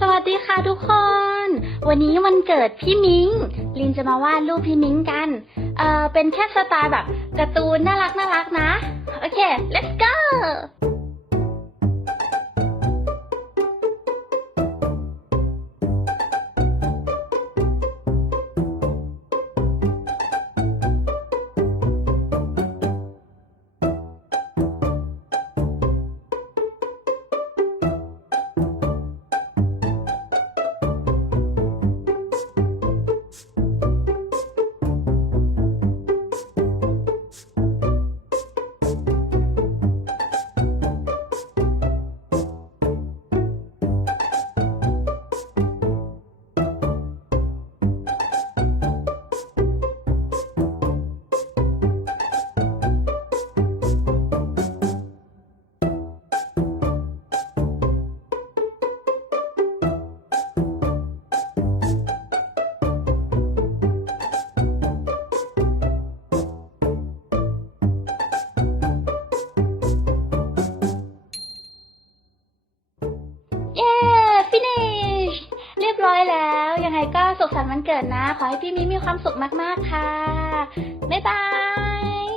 สวัสดีค่ะทุกคน วันนี้วันเกิดพี่มิงลินจะมาวาดรูปพี่มิงกัน เอ่อเป็นแค่สไตล์แบบการ์ตูนน่ารักน่ารักนะ โอเค let's go สุขสันต์วันเกิดนะ ขอให้พี่มิมีความสุขมาก ๆ ค่ะ บ๊ายบาย